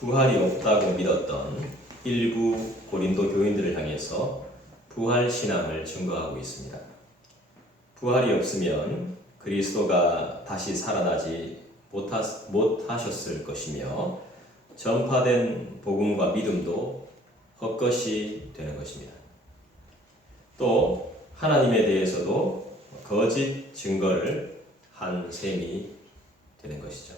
부활이 없다고 믿었던 일부 고린도 교인들을 향해서 부활 신앙을 증거하고 있습니다. 부활이 없으면 그리스도가 다시 살아나지 못하셨을 것이며 전파된 복음과 믿음도 헛것이 되는 것입니다. 또 하나님에 대해서도 거짓 증거를 한 셈이 되는 것이죠.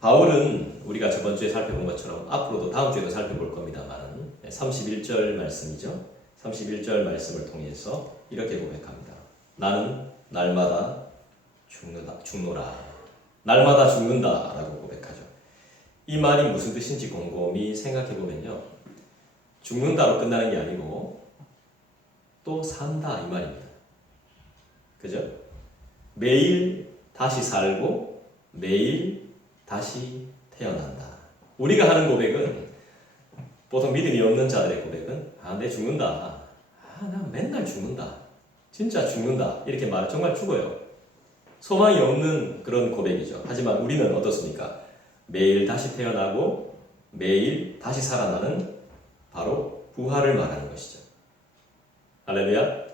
바울은 우리가 저번 주에 살펴본 것처럼 앞으로도 다음 주에도 살펴볼 겁니다만 31절 말씀이죠. 31절 말씀을 통해서 이렇게 고백합니다. 나는 날마다 죽노라. 날마다 죽는다 라고 고백하죠. 이 말이 무슨 뜻인지 곰곰이 생각해보면요. 죽는다로 끝나는 게 아니고 또 산다 이 말입니다. 그죠? 매일 다시 살고 매일 다시 태어난다. 우리가 하는 고백은 보통 믿음이 없는 자들의 고백은 내 죽는다. 나 맨날 죽는다. 진짜 죽는다. 이렇게 말해 정말 죽어요. 소망이 없는 그런 고백이죠. 하지만 우리는 어떻습니까? 매일 다시 태어나고 매일 다시 살아나는 바로 부활을 말하는 것이죠. 할렐루야.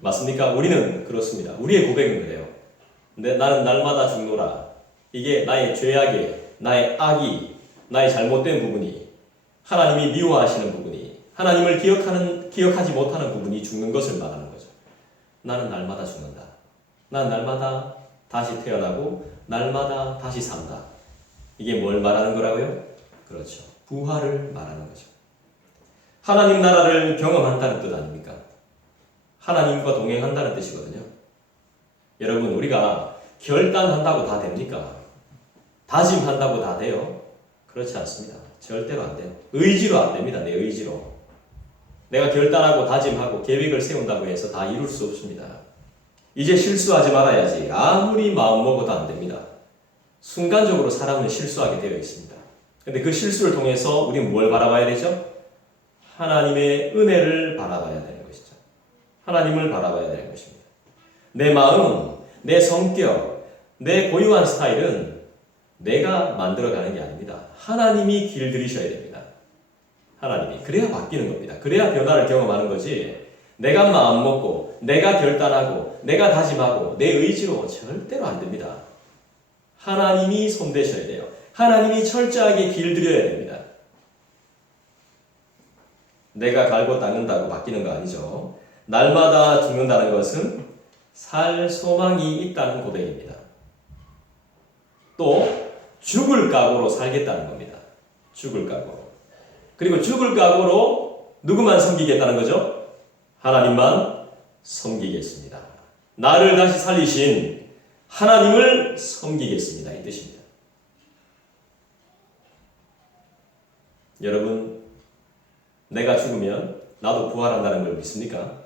맞습니까? 우리는 그렇습니다. 우리의 고백은 그래요. 근데 나는 날마다 죽노라. 이게 나의 죄악에, 나의 악이, 나의 잘못된 부분이, 하나님이 미워하시는 부분이, 하나님을 기억하지 못하는 부분이 죽는 것을 말하는 거죠. 나는 날마다 죽는다. 난 날마다 다시 태어나고 날마다 다시 산다. 이게 뭘 말하는 거라고요? 그렇죠. 부활을 말하는 거죠. 하나님 나라를 경험한다는 뜻 아닙니까? 하나님과 동행한다는 뜻이거든요. 여러분, 우리가 결단한다고 다 됩니까? 다짐한다고 다 돼요? 그렇지 않습니다. 절대로 안 돼요. 의지로 안 됩니다. 내 의지로. 내가 결단하고 다짐하고 계획을 세운다고 해서 다 이룰 수 없습니다. 이제 실수하지 말아야지. 아무리 마음 먹어도 안 됩니다. 순간적으로 사람은 실수하게 되어 있습니다. 근데 그 실수를 통해서 우리는 뭘 바라봐야 되죠? 하나님의 은혜를 바라봐야 되는 것이죠. 하나님을 바라봐야 되는 것입니다. 내 마음, 내 성격, 내 고유한 스타일은 내가 만들어가는 게 아닙니다. 하나님이 길들이셔야 됩니다. 하나님이. 그래야 바뀌는 겁니다. 그래야 변화를 경험하는 거지. 내가 마음 먹고, 내가 결단하고, 내가 다짐하고, 내 의지로 절대로 안 됩니다. 하나님이 손대셔야 돼요. 하나님이 철저하게 길들여야 됩니다. 내가 갈고 닦는다고 바뀌는 거 아니죠. 날마다 죽는다는 것은 살 소망이 있다는 고백입니다. 또 죽을 각오로 살겠다는 겁니다. 죽을 각오로. 그리고 죽을 각오로 누구만 섬기겠다는 거죠? 하나님만 섬기겠습니다. 나를 다시 살리신 하나님을 섬기겠습니다. 이 뜻입니다. 여러분, 내가 죽으면 나도 부활한다는 걸 믿습니까?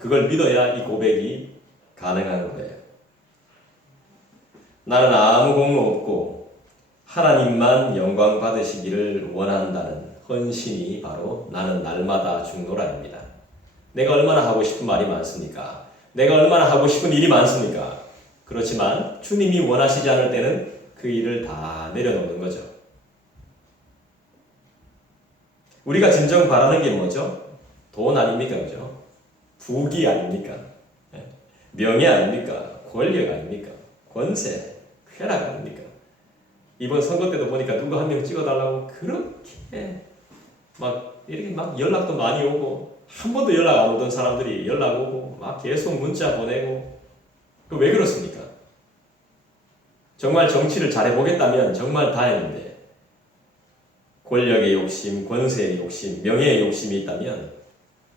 그걸 믿어야 이 고백이 가능한 거예요. 나는 아무 공로 없고 하나님만 영광 받으시기를 원한다는 헌신이 바로 나는 날마다 죽노라입니다. 내가 얼마나 하고 싶은 말이 많습니까? 내가 얼마나 하고 싶은 일이 많습니까? 그렇지만 주님이 원하시지 않을 때는 그 일을 다 내려놓는 거죠. 우리가 진정 바라는 게 뭐죠? 돈 아닙니까? 그죠? 부귀 아닙니까? 명예 아닙니까? 권력 아닙니까? 권세, 쾌락 아닙니까? 이번 선거 때도 보니까 누구 한 명 찍어달라고 그렇게 이렇게 연락도 많이 오고, 한 번도 연락 안 오던 사람들이 연락 오고, 계속 문자 보내고, 왜 그렇습니까? 정말 정치를 잘해보겠다면 정말 다행인데, 권력의 욕심, 권세의 욕심, 명예의 욕심이 있다면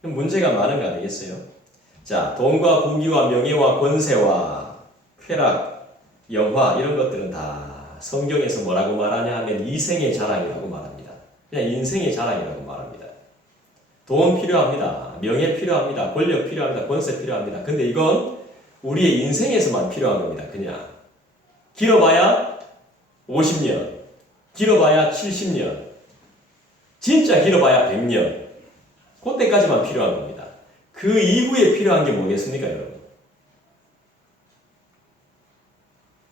문제가 많은 거 아니겠어요? 자, 돈과 부귀와 명예와 권세와 쾌락, 영화 이런 것들은 다 성경에서 뭐라고 말하냐 하면 이생의 자랑이라고 말합니다. 그냥 인생의 자랑이라고 말합니다. 돈 필요합니다. 명예 필요합니다. 권력 필요합니다. 권세 필요합니다. 근데 이건 우리의 인생에서만 필요한 겁니다. 그냥 길어봐야 50년, 길어봐야 70년, 진짜 길어봐야 100년. 그때까지만 필요한 겁니다. 그 이후에 필요한 게 뭐겠습니까, 여러분?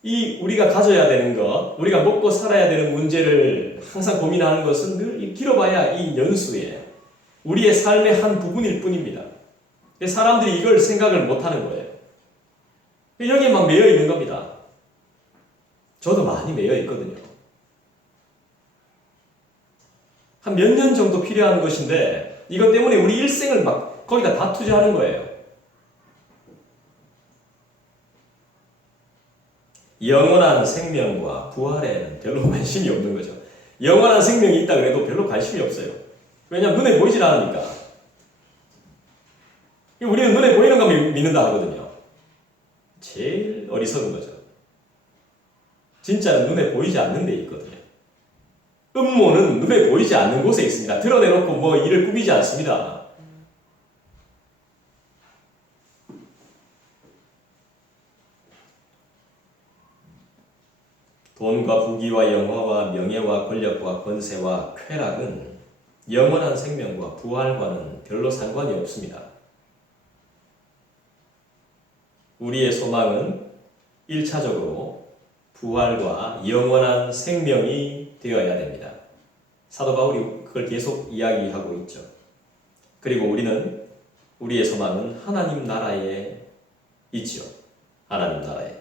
이 우리가 가져야 되는 것, 우리가 먹고 살아야 되는 문제를 항상 고민하는 것은 늘 길어봐야 이 연수에 우리의 삶의 한 부분일 뿐입니다. 사람들이 이걸 생각을 못하는 거예요. 여기에 막 매여 있는 겁니다. 저도 많이 매여 있거든요. 한 몇 년 정도 필요한 것인데 이것 때문에 우리 일생을 막 거기다 다 투자하는 거예요. 영원한 생명과 부활에는 별로 관심이 없는 거죠. 영원한 생명이 있다 그래도 별로 관심이 없어요. 왜냐하면 눈에 보이질 않으니까. 우리는 눈에 보이는 거 믿는다 하거든요. 제일 어리석은 거죠. 진짜는 눈에 보이지 않는 데 있거든요. 음모는 눈에 보이지 않는 곳에 있습니다. 드러내놓고 뭐 일을 꾸미지 않습니다. 돈과 부귀와 영화와 명예와 권력과 권세와 쾌락은 영원한 생명과 부활과는 별로 상관이 없습니다. 우리의 소망은 1차적으로 부활과 영원한 생명이 되어야 됩니다. 사도 바울이 그걸 계속 이야기하고 있죠. 그리고 우리의 소망은 하나님 나라에 있죠. 하나님 나라에.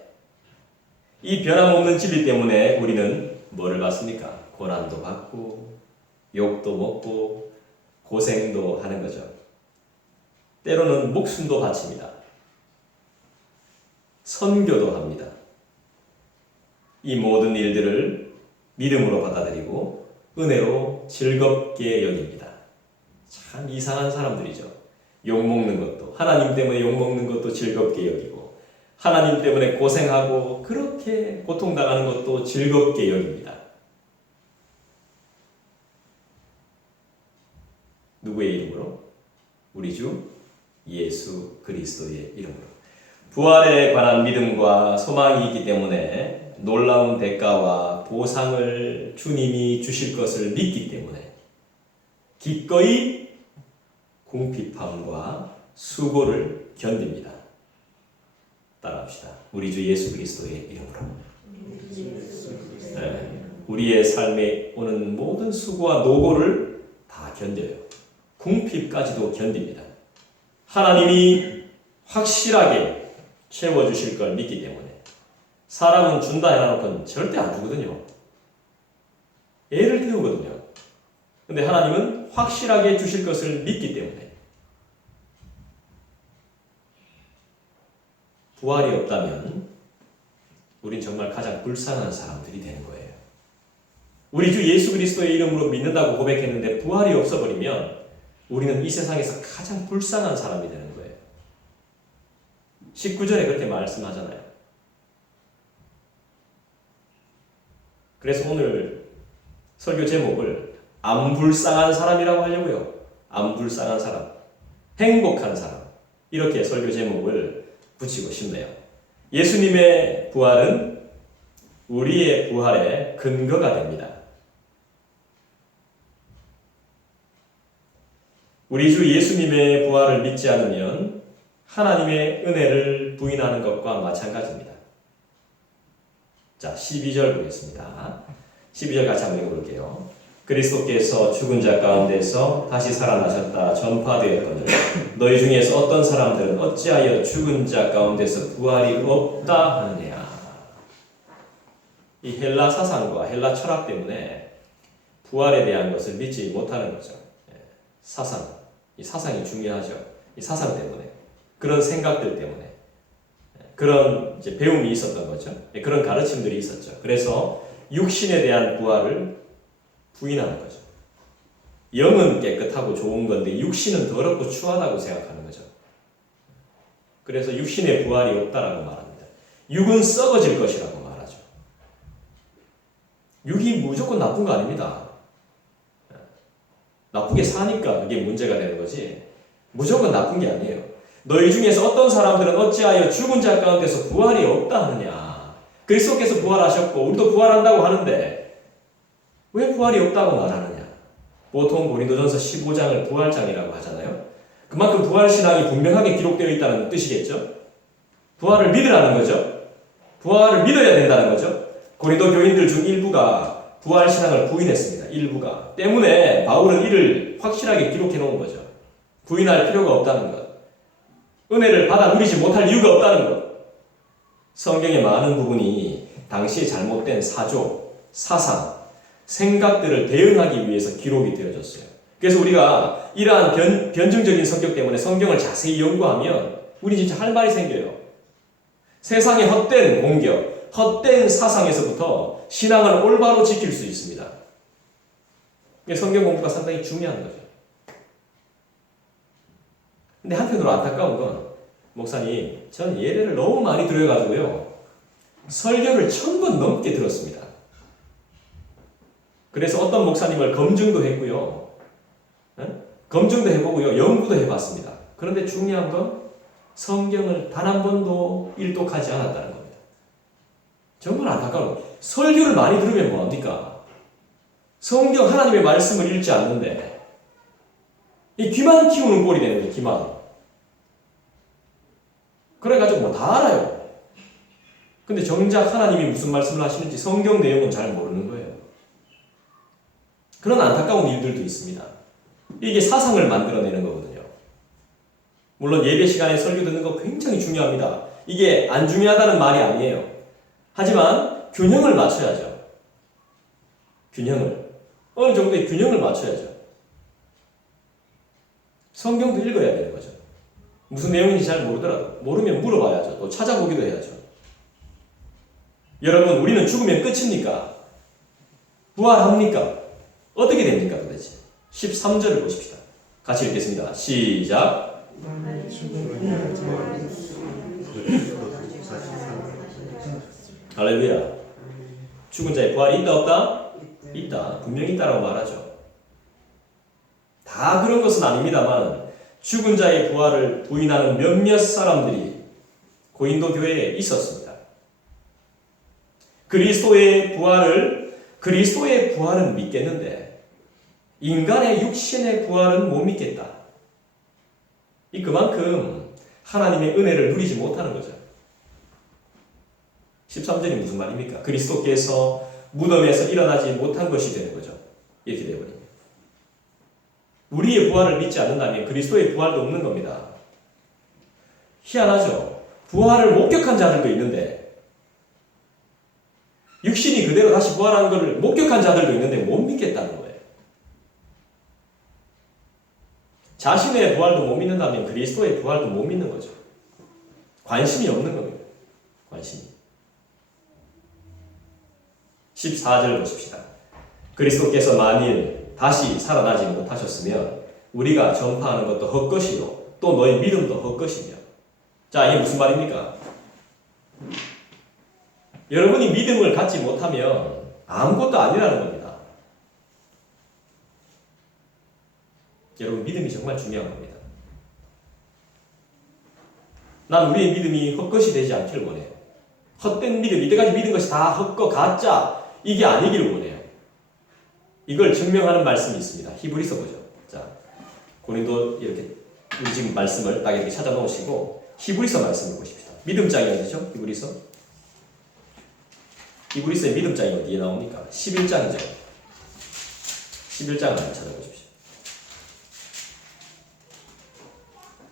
이 변함없는 진리 때문에 우리는 뭐를 받습니까? 고난도 받고 욕도 먹고 고생도 하는 거죠. 때로는 목숨도 바칩니다. 선교도 합니다. 이 모든 일들을 믿음으로 받아들이고 은혜로 즐겁게 여깁니다. 참 이상한 사람들이죠. 욕먹는 것도, 하나님 때문에 욕먹는 것도 즐겁게 여기고 하나님 때문에 고생하고 그렇게 고통당하는 것도 즐겁게 여깁니다. 누구의 이름으로? 우리 주 예수 그리스도의 이름으로. 부활에 관한 믿음과 소망이 있기 때문에 놀라운 대가와 보상을 주님이 주실 것을 믿기 때문에 기꺼이 궁핍함과 수고를 견딥니다. 따라합시다. 우리 주 예수 그리스도의 이름으로. 네, 우리의 삶에 오는 모든 수고와 노고를 다 견뎌요. 궁핍까지도 견딥니다. 하나님이 확실하게 채워주실 걸 믿기 때문에. 사람은 준다 해놓고는 절대 안 주거든요. 애를 태우거든요. 근데 하나님은 확실하게 주실 것을 믿기 때문에. 부활이 없다면 우린 정말 가장 불쌍한 사람들이 되는 거예요. 우리 주 예수 그리스도의 이름으로 믿는다고 고백했는데 부활이 없어버리면 우리는 이 세상에서 가장 불쌍한 사람이 되는 거예요. 19절에 그렇게 말씀하잖아요. 그래서 오늘 설교 제목을 안 불쌍한 사람이라고 하려고요. 안 불쌍한 사람, 행복한 사람, 이렇게 설교 제목을 붙이고 싶네요. 예수님의 부활은 우리의 부활의 근거가 됩니다. 우리 주 예수님의 부활을 믿지 않으면 하나님의 은혜를 부인하는 것과 마찬가지입니다. 자, 12절 보겠습니다. 12절 같이 한번 읽어볼게요. 그리스도께서 죽은 자 가운데서 다시 살아나셨다 전파되었거늘 너희 중에서 어떤 사람들은 어찌하여 죽은 자 가운데서 부활이 없다 하느냐. 이 헬라 사상과 헬라 철학 때문에 부활에 대한 것을 믿지 못하는 거죠. 사상, 이 사상이 중요하죠. 이 사상 때문에, 그런 생각들 때문에, 그런 이제 배움이 있었던 거죠. 그런 가르침들이 있었죠. 그래서 육신에 대한 부활을 부인하는 거죠. 영은 깨끗하고 좋은 건데 육신은 더럽고 추하다고 생각하는 거죠. 그래서 육신의 부활이 없다라고 말합니다. 육은 썩어질 것이라고 말하죠. 육이 무조건 나쁜 거 아닙니다. 나쁘게 사니까 그게 문제가 되는 거지 무조건 나쁜 게 아니에요. 너희 중에서 어떤 사람들은 어찌하여 죽은 자 가운데서 부활이 없다 하느냐. 그리스도께서 부활하셨고 우리도 부활한다고 하는데 왜 부활이 없다고 말하느냐. 보통 고린도전서 15장을 부활장이라고 하잖아요. 그만큼 부활신앙이 분명하게 기록되어 있다는 뜻이겠죠. 부활을 믿으라는 거죠. 부활을 믿어야 된다는 거죠. 고린도 교인들 중 일부가 부활 신앙을 부인했습니다. 일부가. 때문에 바울은 이를 확실하게 기록해 놓은 거죠. 부인할 필요가 없다는 것. 은혜를 받아 누리지 못할 이유가 없다는 것. 성경의 많은 부분이 당시에 잘못된 사조, 사상, 생각들을 대응하기 위해서 기록이 되어졌어요. 그래서 우리가 이러한 변증적인 성격 때문에 성경을 자세히 연구하면 우리 진짜 할 말이 생겨요. 세상의 헛된 공격, 헛된 사상에서부터 신앙을 올바로 지킬 수 있습니다. 성경 공부가 상당히 중요한 거죠. 근데 한편으로 안타까운 건 목사님, 전 예배를 너무 많이 들어가지고요. 설교를 1000번 넘게 들었습니다. 그래서 어떤 목사님을 검증도 했고요. 검증도 해보고요. 연구도 해봤습니다. 그런데 중요한 건 성경을 단 한 번도 일독하지 않았다는 겁니다. 정말 안타까운 거예요. 설교를 많이 들으면 뭐합니까? 성경 하나님의 말씀을 읽지 않는데 이 귀만 키우는 꼴이 되는 거예요. 귀만. 그래가지고 뭐 다 알아요. 근데 정작 하나님이 무슨 말씀을 하시는지 성경 내용은 잘 모르는 거예요. 그런 안타까운 일들도 있습니다. 이게 사상을 만들어내는 거거든요. 물론 예배 시간에 설교 듣는 거 굉장히 중요합니다. 이게 안 중요하다는 말이 아니에요. 하지만 균형을 맞춰야죠. 균형을. 어느 정도의 균형을 맞춰야죠. 성경도 읽어야 되는 거죠. 무슨 내용인지 잘 모르더라도 모르면 물어봐야죠. 또 찾아보기도 해야죠. 여러분, 우리는 죽으면 끝입니까? 부활합니까? 어떻게 됩니까 도대체? 13절을 보십시다. 같이 읽겠습니다. 시작. 할렐루야. 죽은 자의 부활이 있다 없다? 있다. 분명히 있다라고 말하죠. 다 그런 것은 아닙니다만 죽은 자의 부활을 부인하는 몇몇 사람들이 고린도 교회에 있었습니다. 그리스도의 부활은 믿겠는데 인간의 육신의 부활은 못 믿겠다. 이 그만큼 하나님의 은혜를 누리지 못하는 거죠. 13절이 무슨 말입니까? 그리스도께서 무덤에서 일어나지 못한 것이 되는 거죠. 이렇게 되어버립니다. 우리의 부활을 믿지 않는다면 그리스도의 부활도 없는 겁니다. 희한하죠? 부활을 목격한 자들도 있는데 육신이 그대로 다시 부활한 것을 목격한 자들도 있는데 못 믿겠다는 거예요. 자신의 부활도 못 믿는다면 그리스도의 부활도 못 믿는 거죠. 관심이 없는 겁니다. 관심이. 14절 보십시다. 그리스도께서 만일 다시 살아나지 못하셨으면 우리가 전파하는 것도 헛것이요 또 너희 믿음도 헛것이며. 자, 이게 무슨 말입니까? 여러분이 믿음을 갖지 못하면 아무것도 아니라는 겁니다. 여러분, 믿음이 정말 중요한 겁니다. 난 우리의 믿음이 헛것이 되지 않기를 원해요. 헛된 믿음, 이때까지 믿은 것이 다 헛거, 가짜, 이게 아니기를 원해요. 이걸 증명하는 말씀이 있습니다. 히브리서 보죠. 자, 고린도 이렇게 우리 지금 말씀을 딱 이렇게 찾아 놓으시고 히브리서 말씀을 보십시다. 믿음장이 어디죠? 히브리서의 믿음장이 어디에 나옵니까? 11장이죠. 11장을 한번 찾아보십시오.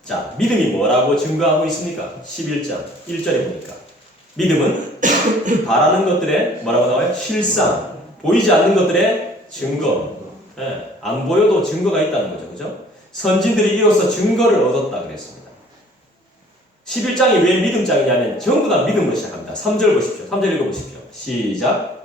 자, 믿음이 뭐라고 증거하고 있습니까? 11장 1절에 보니까 믿음은 바라는 것들의 뭐라고 나와요? 실상, 보이지 않는 것들의 증거. 예, 안 보여도 증거가 있다는 거죠. 그죠? 선진들이 이로써 증거를 얻었다 그랬습니다. 11장이 왜 믿음장이냐면 전부 다 믿음으로 시작합니다. 3절 보십시오. 3절 읽어보십시오. 시작.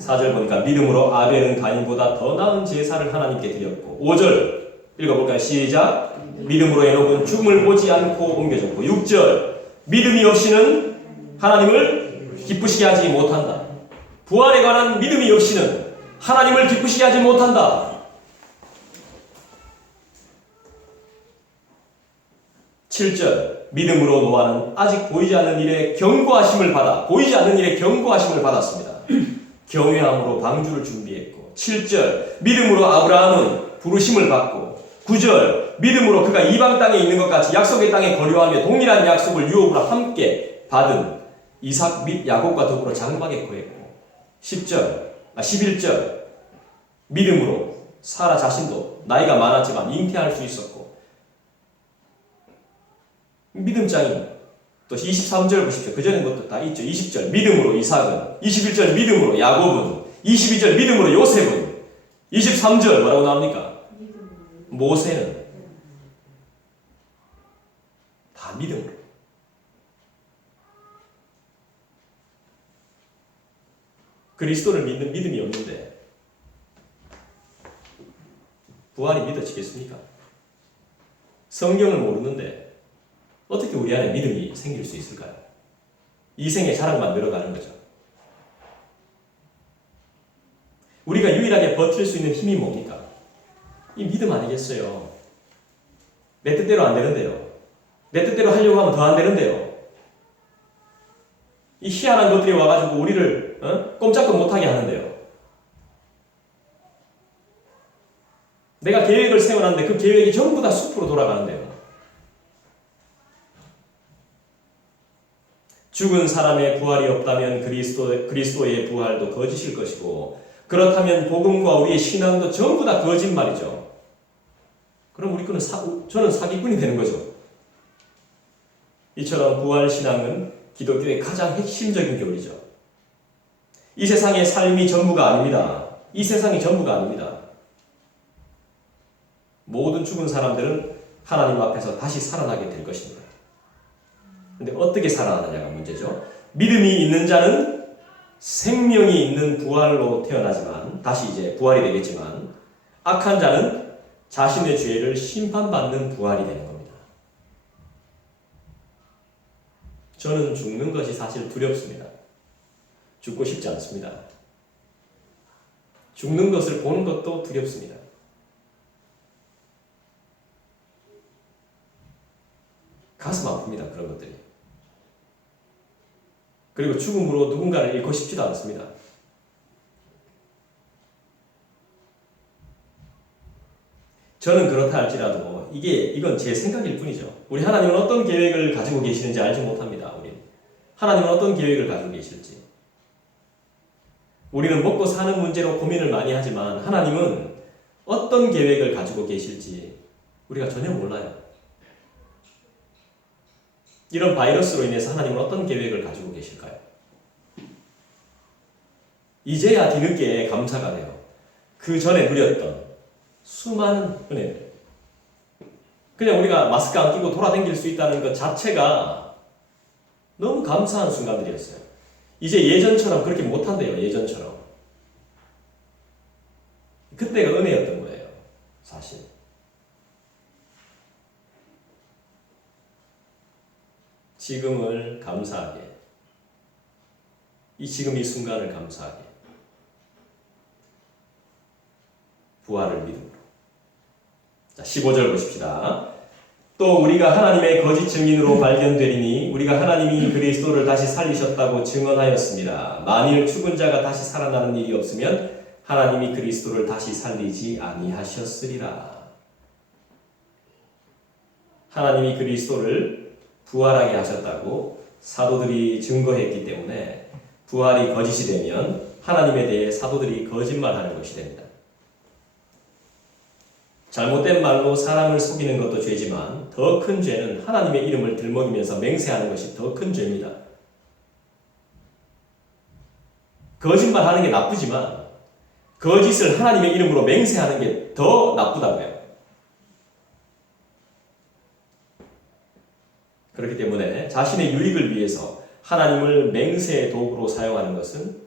4절 보니까 믿음으로 아벨은 가인보다 더 나은 제사를 하나님께 드렸고 5절 읽어볼까요? 시작. 믿음으로 에녹은 죽음을 보지 않고 옮겨졌고 6절 믿음이 없이는 하나님을 기쁘시게 하지 못한다. 부활에 관한 믿음이 없이는 하나님을 기쁘시게 하지 못한다. 7절 믿음으로 노아는 아직 보이지 않는 일에 경고하심을 받았습니다. 경외함으로 방주를 준비했고 7절 믿음으로 아브라함은 부르심을 받고 9절 믿음으로 그가 이방 땅에 있는 것 같이 약속의 땅에 거류하며 동일한 약속을 유업으로 함께 받은 이삭 및 야곱과 더불어 장막에 거했고 11절 믿음으로 사라 자신도 나이가 많았지만 잉태할 수 있었고 믿음장인 또 23절 보십시오. 그전에 것도 다 있죠. 20절 믿음으로 이삭은 21절 믿음으로 야곱은 22절 믿음으로 요셉은 23절 뭐라고 나옵니까? 모세는 다 믿음으로 그리스도를 믿는 믿음이 없는데 부활이 믿어지겠습니까? 성경을 모르는데 어떻게 우리 안에 믿음이 생길 수 있을까요? 이 생의 자랑만 늘어가는 거죠. 우리가 유일하게 버틸 수 있는 힘이 뭡니까? 이 믿음 아니겠어요? 내 뜻대로 안 되는데요. 내 뜻대로 하려고 하면 더 안 되는데요. 이 희한한 것들이 와가지고 우리를 꼼짝도 못하게 하는데요. 내가 계획을 세워놨는데 그 계획이 전부 다 숲으로 돌아가는데요. 죽은 사람의 부활이 없다면 그리스도의 부활도 거짓일 것이고 그렇다면 복음과 우리의 신앙도 전부 다 거짓말이죠. 그럼 우리 거는 저는 사기꾼이 되는 거죠. 이처럼 부활신앙은 기독교의 가장 핵심적인 교리죠. 이 세상의 삶이 전부가 아닙니다. 이 세상이 전부가 아닙니다. 모든 죽은 사람들은 하나님 앞에서 다시 살아나게 될 것입니다. 근데 어떻게 살아나느냐가 문제죠. 믿음이 있는 자는 생명이 있는 부활로 태어나지만 다시 이제 부활이 되겠지만 악한 자는 자신의 죄를 심판받는 부활이 되는 겁니다. 저는 죽는 것이 사실 두렵습니다. 죽고 싶지 않습니다. 죽는 것을 보는 것도 두렵습니다. 가슴 아픕니다. 그런 것들이. 그리고 죽음으로 누군가를 잃고 싶지도 않습니다. 저는 그렇다 할지라도 이건 제 생각일 뿐이죠. 우리 하나님은 어떤 계획을 가지고 계시는지 알지 못합니다. 하나님은 어떤 계획을 가지고 계실지. 우리는 먹고 사는 문제로 고민을 많이 하지만 하나님은 어떤 계획을 가지고 계실지 우리가 전혀 몰라요. 이런 바이러스로 인해서 하나님은 어떤 계획을 가지고 계실까요? 이제야 뒤늦게 감사가 돼요. 그 전에 누렸던 수많은 은혜들. 그냥 우리가 마스크 안 끼고 돌아다닐 수 있다는 것 자체가 너무 감사한 순간들이었어요. 이제 예전처럼 그렇게 못한대요. 예전처럼. 그때가 은혜였던 거예요. 사실. 지금을 감사하게. 지금 이 순간을 감사하게. 부활을 믿음으로. 자, 15절 보십시다. 또 우리가 하나님의 거짓 증인으로 발견되리니 우리가 하나님이 그리스도를 다시 살리셨다고 증언하였습니다. 만일 죽은 자가 다시 살아나는 일이 없으면 하나님이 그리스도를 다시 살리지 아니하셨으리라. 하나님이 그리스도를 부활하게 하셨다고 사도들이 증거했기 때문에 부활이 거짓이 되면 하나님에 대해 사도들이 거짓말하는 것이 됩니다. 잘못된 말로 사람을 속이는 것도 죄지만 더 큰 죄는 하나님의 이름을 들먹이면서 맹세하는 것이 더 큰 죄입니다. 거짓말하는 게 나쁘지만 거짓을 하나님의 이름으로 맹세하는 게 더 나쁘다고요. 그렇기 때문에 자신의 유익을 위해서 하나님을 맹세의 도구로 사용하는 것은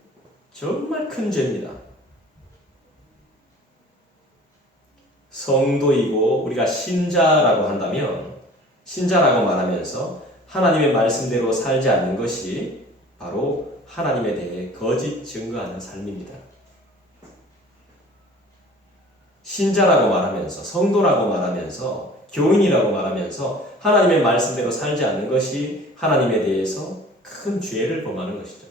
정말 큰 죄입니다. 성도이고 우리가 신자라고 한다면 신자라고 말하면서 하나님의 말씀대로 살지 않는 것이 바로 하나님에 대해 거짓 증거하는 삶입니다. 신자라고 말하면서 성도라고 말하면서 교인이라고 말하면서 하나님의 말씀대로 살지 않는 것이 하나님에 대해서 큰 죄를 범하는 것이죠.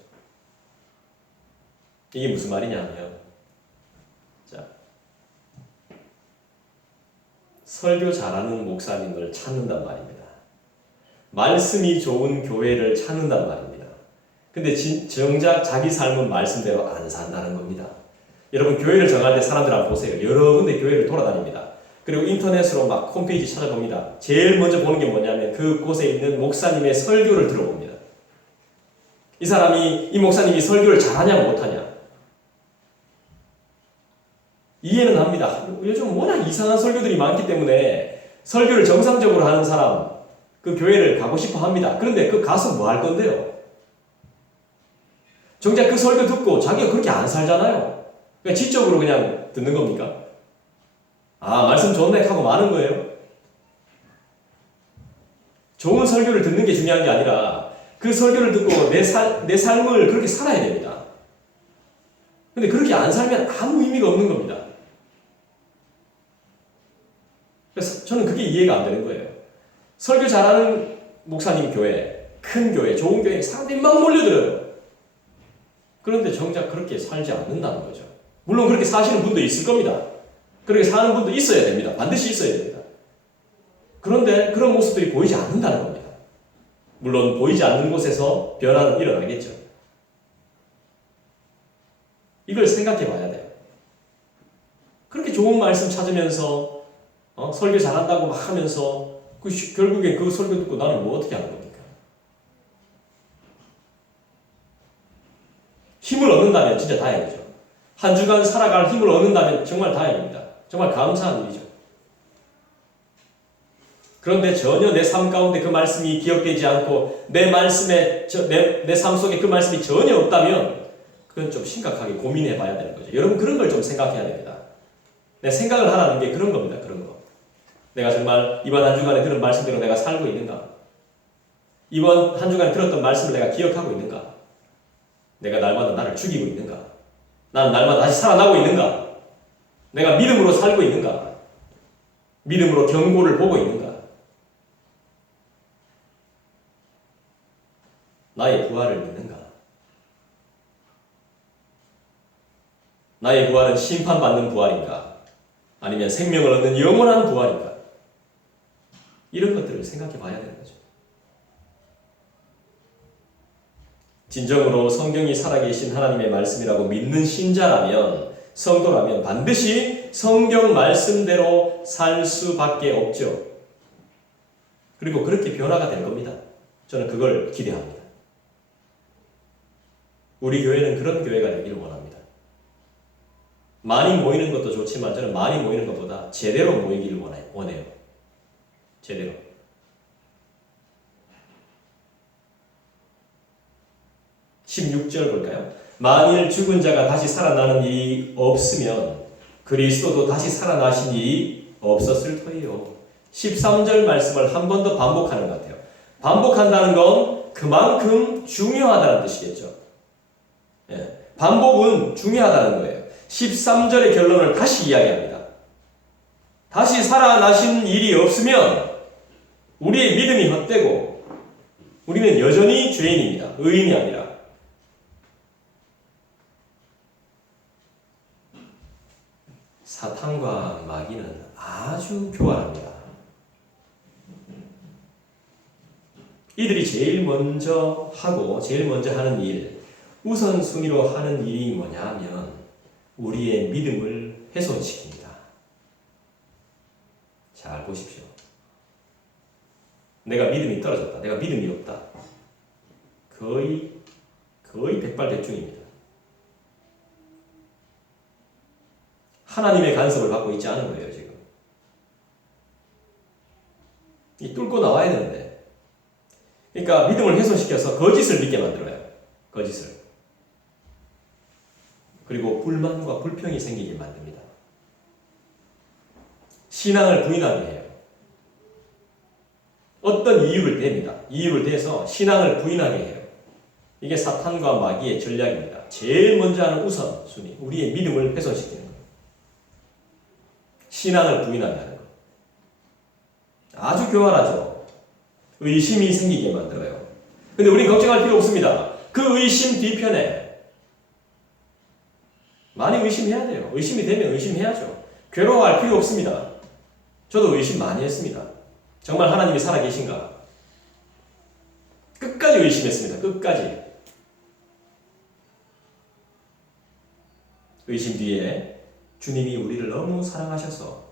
이게 무슨 말이냐면 설교 잘하는 목사님을 찾는단 말입니다. 말씀이 좋은 교회를 찾는단 말입니다. 근데 정작 자기 삶은 말씀대로 안 산다는 겁니다. 여러분 교회를 정할 때 사람들 한번 보세요. 여러 군데 교회를 돌아다닙니다. 그리고 인터넷으로 막 홈페이지 찾아봅니다. 제일 먼저 보는 게 뭐냐면 그곳에 있는 목사님의 설교를 들어봅니다. 이 목사님이 설교를 잘하냐 못하냐. 이해는 합니다. 요즘 워낙 이상한 설교들이 많기 때문에 설교를 정상적으로 하는 사람, 그 교회를 가고 싶어 합니다. 그런데 그 가서 뭐 할 건데요? 정작 그 설교 듣고 자기가 그렇게 안 살잖아요. 그냥 지적으로 그냥 듣는 겁니까? 아, 말씀 좋네 하고 마는 거예요. 좋은 설교를 듣는 게 중요한 게 아니라 그 설교를 듣고 내 삶을 그렇게 살아야 됩니다. 근데 그렇게 안 살면 아무 의미가 없는 겁니다. 그래서 저는 그게 이해가 안 되는 거예요. 설교 잘하는 목사님 교회, 큰 교회, 좋은 교회에 사람들이 막 몰려들어요. 그런데 정작 그렇게 살지 않는다는 거죠. 물론 그렇게 사시는 분도 있을 겁니다. 그렇게 사는 분도 있어야 됩니다. 반드시 있어야 됩니다. 그런데 그런 모습들이 보이지 않는다는 겁니다. 물론 보이지 않는 곳에서 변화는 일어나겠죠. 이걸 생각해 봐야 돼요. 그렇게 좋은 말씀 찾으면서 설교 잘한다고 막 하면서 결국에 그 설교 듣고 나는 뭐 어떻게 하는 겁니까? 힘을 얻는다면 진짜 다행이죠. 한 주간 살아갈 힘을 얻는다면 정말 다행입니다. 정말 감사한 일이죠. 그런데 전혀 내 삶 가운데 그 말씀이 기억되지 않고 내 삶 속에 그 말씀이 전혀 없다면 그건 좀 심각하게 고민해 봐야 되는 거죠. 여러분 그런 걸 좀 생각해야 됩니다. 내 생각을 하라는 게 그런 겁니다. 그런 거. 내가 정말 이번 한 주간에 들은 말씀대로 내가 살고 있는가? 이번 한 주간에 들었던 말씀을 내가 기억하고 있는가? 내가 날마다 나를 죽이고 있는가? 나는 날마다 다시 살아나고 있는가? 내가 믿음으로 살고 있는가? 믿음으로 경고를 보고 있는가? 나의 부활을 믿는가? 나의 부활은 심판받는 부활인가? 아니면 생명을 얻는 영원한 부활인가? 이런 것들을 생각해 봐야 되는 거죠. 진정으로 성경이 살아계신 하나님의 말씀이라고 믿는 신자라면, 성도라면 반드시 성경 말씀대로 살 수밖에 없죠. 그리고 그렇게 변화가 될 겁니다. 저는 그걸 기대합니다. 우리 교회는 그런 교회가 되기를 원합니다. 많이 모이는 것도 좋지만 저는 많이 모이는 것보다 제대로 모이기를 원해요. 제대로. (16절) 볼까요? 만일 죽은 자가 다시 살아나는 일이 없으면 그리스도도 다시 살아나신 일이 없었을 터이요. 13절 말씀을 한 번 더 반복하는 것 같아요. 반복한다는 건 그만큼 중요하다는 뜻이겠죠. 예, 반복은 중요하다는 거예요. 13절의 결론을 다시 이야기합니다. 다시 살아나신 일이 없으면 우리의 믿음이 헛되고 우리는 여전히 죄인입니다. 의인이 아니라. 사탄과 마귀는 아주 교활합니다. 이들이 제일 먼저 하고 제일 먼저 하는 일, 우선순위로 하는 일이 뭐냐 하면 우리의 믿음을 훼손시킵니다. 잘 보십시오. 내가 믿음이 떨어졌다. 내가 믿음이 없다. 거의 백발백중입니다. 하나님의 간섭을 받고 있지 않은 거예요, 지금. 이 뚫고 나와야 되는데. 그러니까 믿음을 훼손시켜서 거짓을 믿게 만들어요. 거짓을. 그리고 불만과 불평이 생기게 만듭니다. 신앙을 부인하게 해요. 어떤 이유를 댑니다. 이유를 대서 신앙을 부인하게 해요. 이게 사탄과 마귀의 전략입니다. 제일 먼저 하는 우선순위, 우리의 믿음을 훼손시키는 거예요. 신앙을 부인하게 하는 것. 아주 교활하죠. 의심이 생기게 만들어요. 근데 우린 걱정할 필요 없습니다. 그 의심 뒤편에 많이 의심해야 돼요. 의심이 되면 의심해야죠. 괴로워할 필요 없습니다. 저도 의심 많이 했습니다. 정말 하나님이 살아계신가? 끝까지 의심했습니다. 끝까지. 의심 뒤에 주님이 우리를 너무 사랑하셔서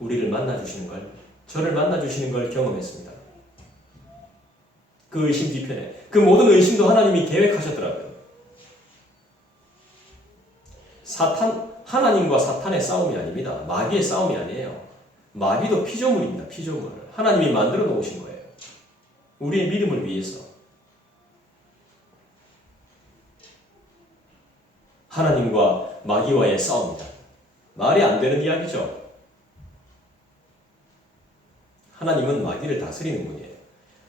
우리를 만나주시는 걸, 저를 만나주시는 걸 경험했습니다. 그 의심 뒤편에 그 모든 의심도 하나님이 계획하셨더라고요. 하나님과 사탄의 싸움이 아닙니다. 마귀의 싸움이 아니에요. 마귀도 피조물입니다. 피조물. 하나님이 만들어 놓으신 거예요. 우리의 믿음을 위해서. 하나님과 마귀와의 싸움이다. 말이 안 되는 이야기죠. 하나님은 마귀를 다스리는 분이에요.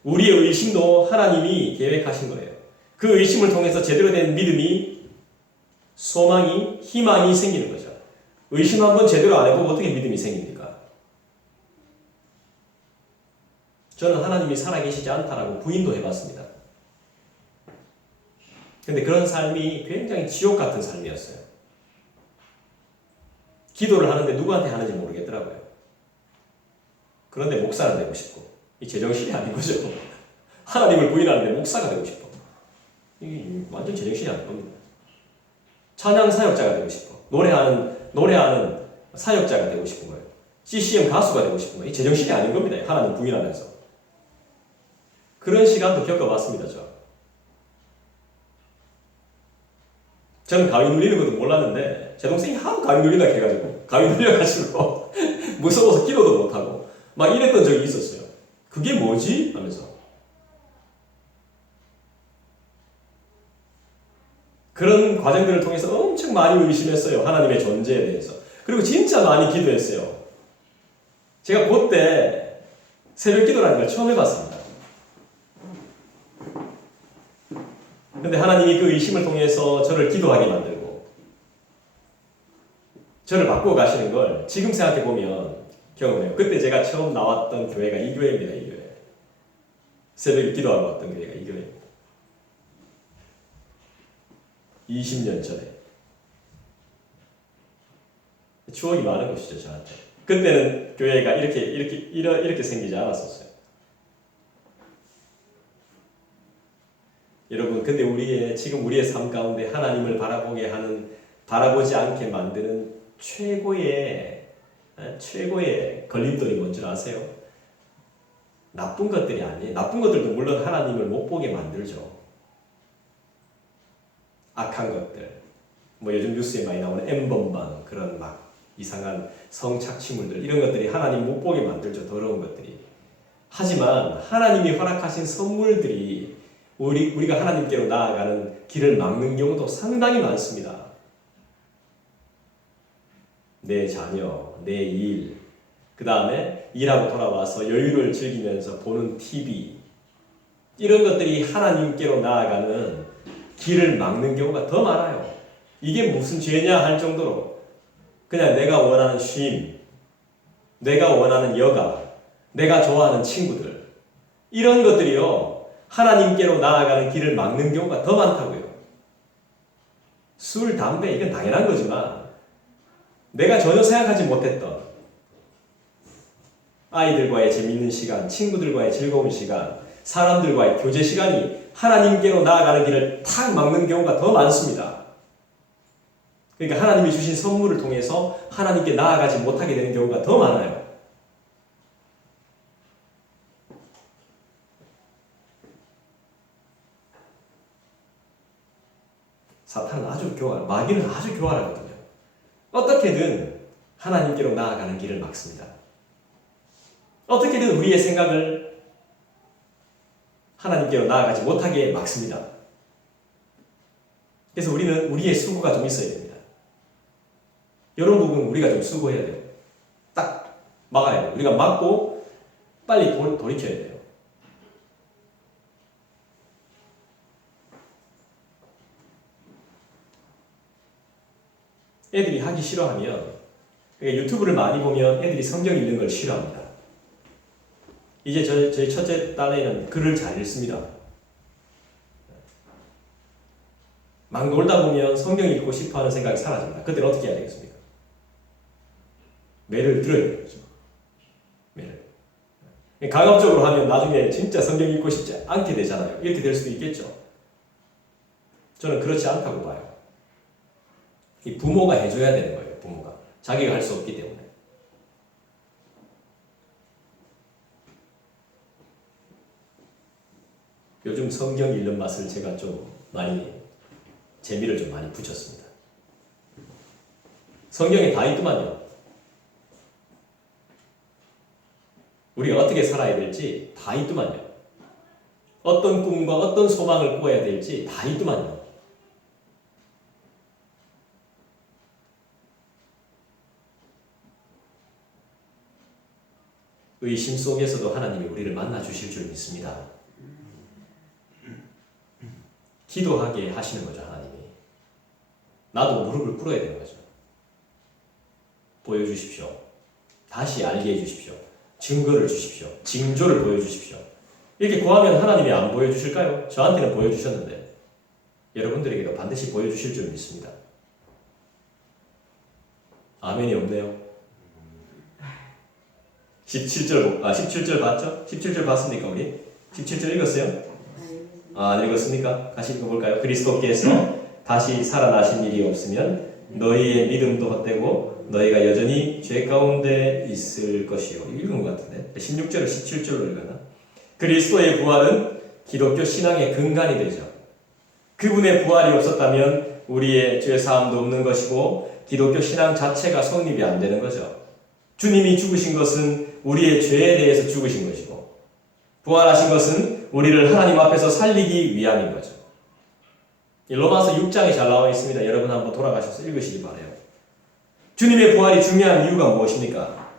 우리의 의심도 하나님이 계획하신 거예요. 그 의심을 통해서 제대로 된 믿음이, 소망이, 희망이 생기는 거죠. 의심 한번 제대로 안 해보고 어떻게 믿음이 생깁니까? 저는 하나님이 살아계시지 않다라고 부인도 해봤습니다. 근데 그런 삶이 굉장히 지옥 같은 삶이었어요. 기도를 하는데 누구한테 하는지 모르겠더라고요. 그런데 목사는 되고 싶고, 이 제정신이 아닌 거죠. 하나님을 부인하는데 목사가 되고 싶어. 이 완전 제정신이 아닌 겁니다. 찬양 사역자가 되고 싶어. 노래하는 사역자가 되고 싶은 거예요. CCM 가수가 되고 싶은 거예요. 이 제정신이 아닌 겁니다. 하나님 부인하면서. 그런 시간도 겪어봤습니다. 저는 가위 눌리는 것도 몰랐는데 제 동생이 하도 가위 눌린다 해가지고 가위 눌려가지고 무서워서 기도도 못하고 막 이랬던 적이 있었어요. 그게 뭐지? 하면서. 그런 과정들을 통해서 엄청 많이 의심했어요. 하나님의 존재에 대해서. 그리고 진짜 많이 기도했어요. 제가 그때 새벽 기도라는 걸 처음 해봤습니다. 근데 하나님이 그 의심을 통해서 저를 기도하게 만들고 저를 바꾸어 가시는 걸 지금 생각해보면 경험해요. 그때 제가 처음 나왔던 교회가 이 교회입니다. 이 교회. 새벽에 기도하러 왔던 교회가 이 교회입니다. 20년 전에. 추억이 많은 곳이죠, 저한테. 그때는 교회가 이렇게 생기지 않았었어요. 여러분, 근데 지금 우리의 삶 가운데 하나님을 바라보지 않게 만드는 최고의 걸림돌이 뭔지 아세요? 나쁜 것들이 아니에요. 나쁜 것들도 물론 하나님을 못 보게 만들죠. 악한 것들. 뭐 요즘 뉴스에 많이 나오는 N번방, 그런 막 이상한 성착취물들, 이런 것들이 하나님 못 보게 만들죠. 더러운 것들이. 하지만 하나님이 허락하신 선물들이 우리가 하나님께로 나아가는 길을 막는 경우도 상당히 많습니다. 내 자녀, 내 일, 그 다음에 일하고 돌아와서 여유를 즐기면서 보는 TV, 이런 것들이 하나님께로 나아가는 길을 막는 경우가 더 많아요. 이게 무슨 죄냐 할 정도로 그냥 내가 원하는 쉼, 내가 원하는 여가, 내가 좋아하는 친구들, 이런 것들이요 하나님께로 나아가는 길을 막는 경우가 더 많다고요. 술, 담배, 이건 당연한 거지만 내가 전혀 생각하지 못했던 아이들과의 재밌는 시간, 친구들과의 즐거운 시간, 사람들과의 교제 시간이 하나님께로 나아가는 길을 탁 막는 경우가 더 많습니다. 그러니까 하나님이 주신 선물을 통해서 하나님께 나아가지 못하게 되는 경우가 더 많아요. 사탄은 마귀는 아주 교활하거든요. 어떻게든 하나님께로 나아가는 길을 막습니다. 어떻게든 우리의 생각을 하나님께로 나아가지 못하게 막습니다. 그래서 우리는 우리의 수고가 좀 있어야 됩니다. 이런 부분은 우리가 좀 수고해야 돼요. 딱 막아야 돼요. 우리가 막고 빨리 돌이켜야 돼요. 애들이 하기 싫어하면, 그러니까 유튜브를 많이 보면 애들이 성경 읽는 걸 싫어합니다. 이제 저희 첫째 딸애는 글을 잘 읽습니다. 막 놀다 보면 성경 읽고 싶어 하는 생각이 사라집니다. 그때는 어떻게 해야 되겠습니까? 매를 들어야 되겠죠. 강압적으로 하면 나중에 진짜 성경 읽고 싶지 않게 되잖아요. 이렇게 될 수도 있겠죠. 저는 그렇지 않다고 봐요. 이 부모가 해줘야 되는 거예요. 부모가. 자기가 할 수 없기 때문에. 요즘 성경 읽는 맛을 제가 좀 많이 재미를 좀 많이 붙였습니다. 성경에 다 있더만요. 우리가 어떻게 살아야 될지 다 있더만요. 어떤 꿈과 어떤 소망을 꾸어야 될지 다 있더만요. 의심 속에서도 하나님이 우리를 만나 주실 줄 믿습니다. 기도하게 하시는 거죠, 하나님이. 나도 무릎을 꿇어야 되는 거죠. 보여주십시오. 다시 알게 해주십시오. 증거를 주십시오. 징조를 보여주십시오. 이렇게 구하면 하나님이 안 보여주실까요? 저한테는 보여주셨는데 여러분들에게도 반드시 보여주실 줄 믿습니다. 아멘이 없네요. 17절 봤죠? 17절 봤습니까, 우리? 17절 읽었어요? 안 읽었습니까? 다시 읽어볼까요? 그리스도께서 다시 살아나신 일이 없으면 너희의 믿음도 헛되고 너희가 여전히 죄 가운데 있을 것이요. 읽은 것 같은데 16절을 17절로 읽었나? 그리스도의 부활은 기독교 신앙의 근간이 되죠. 그분의 부활이 없었다면 우리의 죄 사함도 없는 것이고 기독교 신앙 자체가 성립이 안 되는 거죠. 주님이 죽으신 것은 우리의 죄에 대해서 죽으신 것이고 부활하신 것은 우리를 하나님 앞에서 살리기 위함인 거죠. 로마서 6장에 잘 나와 있습니다. 여러분 한번 돌아가셔서 읽으시기 바라요. 주님의 부활이 중요한 이유가 무엇입니까?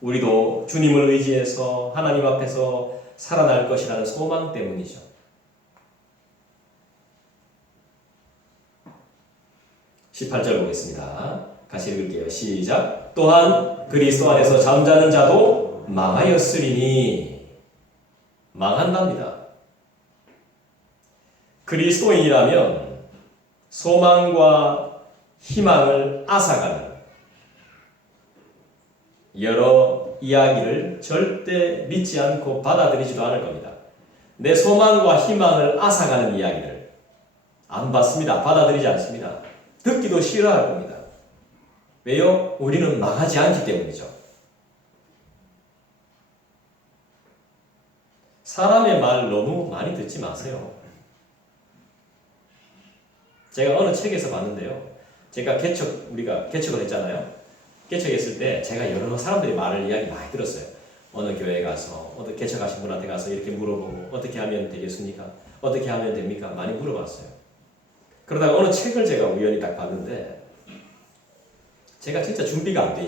우리도 주님을 의지해서 하나님 앞에서 살아날 것이라는 소망 때문이죠. (18절) 보겠습니다. 같이 읽을게요. 시작. 또한 그리스도 안에서 잠자는 자도 망하였으리니. 망한답니다. 그리스도인이라면 소망과 희망을 앗아가는 여러 이야기를 절대 믿지 않고 받아들이지도 않을 겁니다. 내 소망과 희망을 앗아가는 이야기를 안 받습니다. 받아들이지 않습니다. 듣기도 싫어할 겁니다. 왜요? 우리는 망하지 않기 때문이죠. 사람의 말 너무 많이 듣지 마세요. 제가 어느 책에서 봤는데요. 제가 우리가 개척을 했잖아요. 개척했을 때 제가 여러 사람들이 말을 이야기 많이 들었어요. 어느 교회에 가서, 어떻게 개척하신 분한테 가서 이렇게 물어보고, 어떻게 하면 되겠습니까? 어떻게 하면 됩니까? 많이 물어봤어요. 그러다가 어느 책을 제가 우연히 딱 봤는데, 제가 진짜 준비가 안 돼